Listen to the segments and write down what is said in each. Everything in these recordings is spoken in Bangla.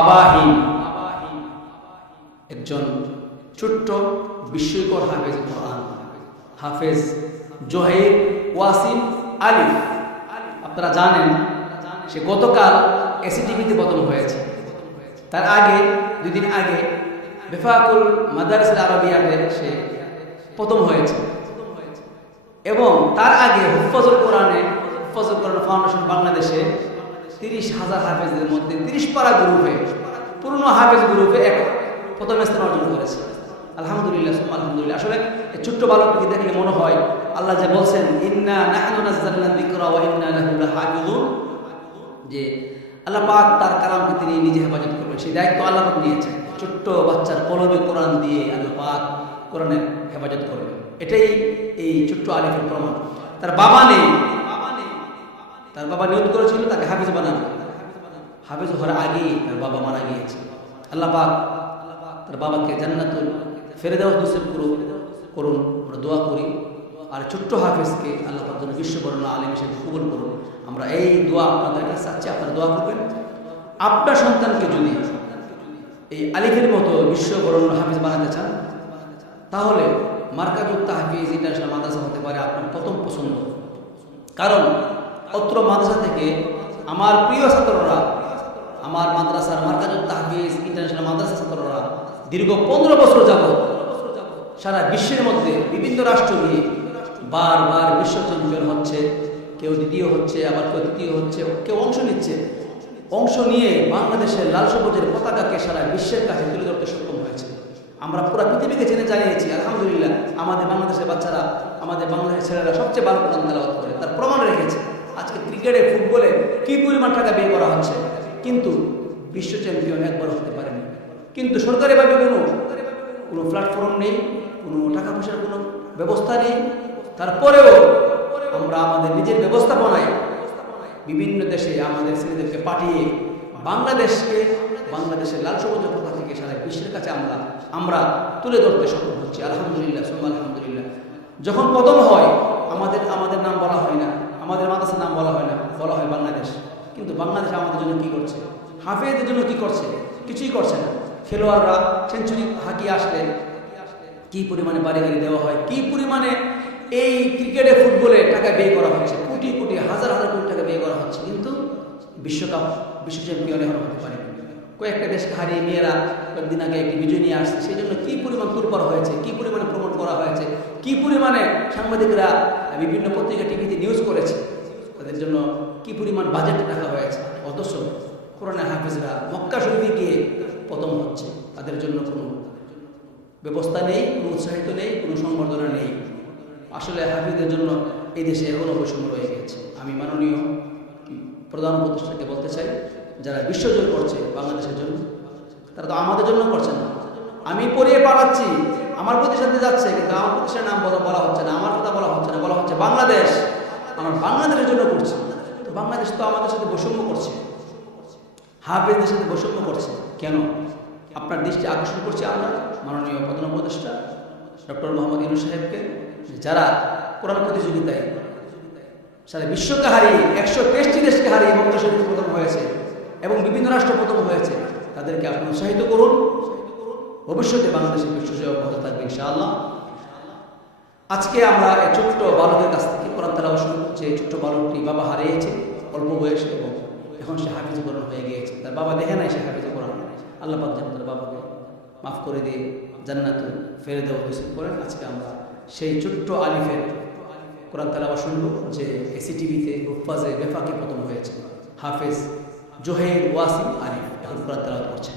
আবাহীন একজন ছোট্ট বিস্ময়কর হাফেজ কোরআন। হাফেজ জোহের ওয়াসিম আলী। আপনারা জানেন, সে গতকাল এসিটিভিতে বদল হয়েছে। তার আগে, দুদিন আগে বেফাকুল মাদারিসুল আরবিয়াতে সে প্রথম হয়েছে। এবং তার আগে হুফজুল কোরআনে হুফজুল কোরআন ফাউন্ডেশন বাংলাদেশে তিরিশ হাজার হাফেজদের মধ্যে তিরিশ পাড়া গ্রুপে, পুরনো হাফেজ গ্রুপে এক প্রথম স্থান অর্জন করেছে। আলহামদুলিল্লাহ আলহামদুলিল্লাহ। আসলে ছোট্ট বালকটিকে দেখলে মনে হয় আল্লাহ যে বলছেন, ইন্না যে আল্লাহ পাক তার কালামকে তিনি নিজে হেফাজত করবেন। সেই দায়িত্ব আল্লাহ পাক নিয়েছেন। ছোট্ট বাচ্চার কলমে কোরআন দিয়ে আল্লাহ পাক কোরআনের হেফাজত করবেন। এটাই এই ছোট্ট আলিফের প্রমাণ। তার বাবা নেই তার বাবা নিয়ত করেছিল তাকে হাফিজ বানাবে হাফিজ হওয়ার আগেই তার বাবা মারা গিয়েছে। আল্লাহ পাক তার বাবাকে জান্নাতুল ফেরেদাও নসিব করুন করুন। আমরা দোয়া করি। আর ছোট্ট হাফিজকে আল্লাহ পাক যেন বিশ্ববর্ণ আলিম হিসেবে কবুল করুন। আমরা এই দোয়া আপনাদের কাছে চাচ্ছি, আপনারা দোয়া করবেন। আপনার সন্তানকে যদি এই আলিফের মতো বিশ্ববরণ্য হাফিজ বানাতে চান, তাহলে মার্কাজুল হাফিজ ইন্টারন্যাশনাল মাদ্রাসা হতে পারে আপনার প্রথম পছন্দ। কারণ অত্র মাদ্রাসা থেকে আমার প্রিয় ছাত্ররা, আমার মাদ্রাসার মার্কাজুল তাহফিজ ইন্টারন্যাশনাল মাদ্রাসা ছাত্ররা দীর্ঘ পনেরো বছর যাবত সারা বিশ্বের মধ্যে বিভিন্ন রাষ্ট্র নিয়ে বারবার বিশ্ব চ্যাম্পিয়ন হচ্ছে। কেউ দ্বিতীয় হচ্ছে, আবার কেউ তৃতীয় হচ্ছে, কেউ অংশ নিচ্ছে। অংশ নিয়ে বাংলাদেশের লাল সবুজের পতাকাকে সারা বিশ্বের কাছে তুলে ধরতে সক্ষম হয়েছে। আমরা পুরো পৃথিবীকে জেনে জানিয়েছি, আলহামদুলিল্লাহ, আমাদের বাংলাদেশের বাচ্চারা, আমাদের বাংলাদেশের ছেলেরা সবচেয়ে ভালো তেলাওয়াত করে, তার প্রমাণ রেখেছে। আজকে ক্রিকেটে, ফুটবলে কি পরিমাণ টাকা ব্যয় করা হচ্ছে? কিন্তু বিশ্ব চ্যাম্পিয়ন একবার হতে পারেনি। কিন্তু সরকারিভাবে কোনো কোনো প্ল্যাটফর্ম নেই, কোনো টাকা পয়সার কোনো ব্যবস্থা নেই। তারপরেও আমরা আমাদের নিজের ব্যবস্থাপনায় বিভিন্ন দেশে আমাদের ছেলেদেরকে পাঠিয়ে বাংলাদেশকে, বাংলাদেশের লাল সবুজ পতাকা থেকে সারা বিশ্বের কাছে আমরা আমরা তুলে ধরতে সক্ষম হচ্ছি। আলহামদুলিল্লাহ, সুম্মা আলহামদুলিল্লাহ। যখন প্রথম হয়, আমাদের আমাদের নাম বলা হয় না। আমাদের মাদ্রাসার নাম বলা হয় না, বলা হয় বাংলাদেশ। কিন্তু বাংলাদেশ আমাদের জন্য কি করছে? হাফেজদের জন্য কি করছে? কিছুই করছে না। খেলোয়াড়রা সেঞ্চুরি হাঁকিয়ে আসলে কি পরিমাণে বাড়ি গাড়ি দেওয়া হয়, কি পরিমাণে এই ক্রিকেটে, ফুটবলে টাকা ব্যয় করা হচ্ছে, কোটি কোটি, হাজার হাজার কোটি টাকা ব্যয় করা হচ্ছে। কিন্তু বিশ্বকাপ, বিশ্ব চ্যাম্পিয়ন হতে পারে। কয়েকটা দেশকে হারিয়ে মেয়েরা কয়েকদিন আগে একটি বিজয় নিয়ে আসছে। সেই জন্য কী পরিমাণ তোরপর হয়েছে, কী পরিমাণে প্রমোট করা হয়েছে, কী পরিমাণে সাংবাদিকরা বিভিন্ন পত্রিকা টিভিতে নিউজ করেছে। তাদের জন্য কি পরিমাণ বাজেট রাখা হয়েছে? অথচ কোরআনে হাফিজরা মক্কা শরীফে গিয়ে প্রথম হচ্ছে। তাদের জন্য কোনো ব্যবস্থা নেই, কোনো উৎসাহিত নেই, কোনো সংবর্ধনা নেই। আসলে হাফিজদের জন্য এই দেশে এখনও বৈষম্য রয়ে গেছে আমি মাননীয় প্রধান উপদেষ্টাকে বলতে চাই, যারা বিশ্বজয় করছে বাংলাদেশের জন্য, তারা তো আমাদের জন্য করছে না। আমি পড়িয়ে পাঠাচ্ছি। আমার প্রতিষ্ঠানে যাচ্ছে, কিন্তু আমার প্রতিষ্ঠানের নাম বলা হচ্ছে না, আমার কথা বলা হচ্ছে না, বলা হচ্ছে বাংলাদেশ। আমার বাংলাদেশের জন্য করছে। তো বাংলাদেশ তো আমাদের সাথে বৈষম্য করছে। হাফেজদের সাথে বৈষম্য করছে। কেন? আপনার দৃষ্টি আকর্ষণ করছি আমরা, মাননীয় প্রধান উপদেষ্টা, ডক্টর মোহাম্মদ ইনু সাহেবকে যারা কোরআন প্রতিযোগিতায় সারা বিশ্বকে হারিয়ে, একশো তেইশটি দেশকে হারিয়ে মক্কা প্রথম হয়েছে এবং বিভিন্ন রাষ্ট্র প্রথম হয়েছে, তাদেরকে আপনি উৎসাহিত করুন। ভবিষ্যতে বাংলাদেশের বিশ্বজয় অব্যাহত থাকবে ইনশাআল্লাহ। আজকে আমরা এই ছোট্ট বালকের কাছ থেকে কোরআন তালা শুরু করছি। এই ছোট্ট বালকটি বাবা হারিয়েছে, অল্প বয়সে এবং এখন সে হাফিজ কোরআন হয়ে গিয়েছে। তার বাবা দেখে নাই সে হাফিজ কোরআন আল্লাহ পাক যেন তার বাবাকে মাফ করে দিয়ে জান্নাত ফেরে দেওয়া হয়েছে করেন। আজকে আমরা সেই ছোট্ট আলিফের কোরআন তালাবা শুনব যে এসিটিভিতে হুফাজে বেফাকে প্রথম হয়েছে। হাফেজ জোহের ওয়াসিম আলিফ এখন কোরআন তালাবাত করছেন।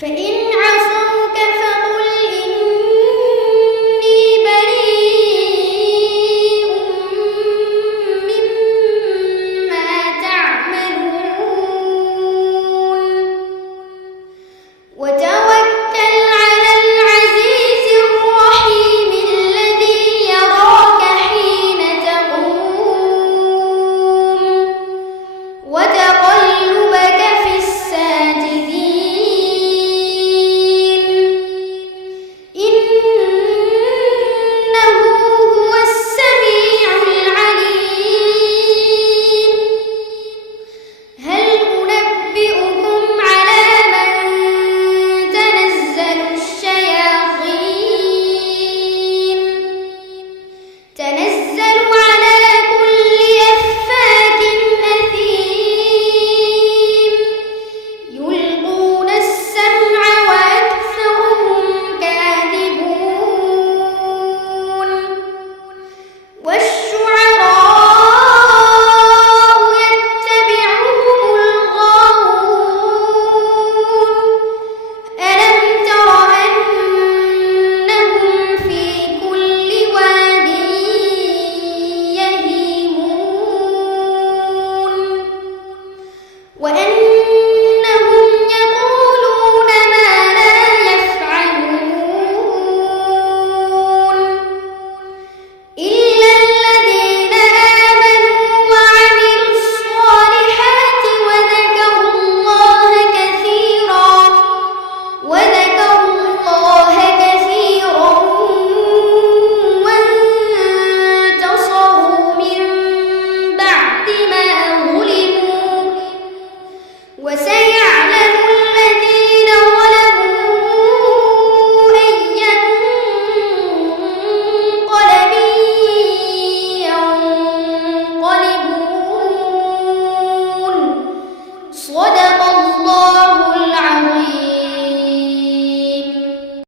Für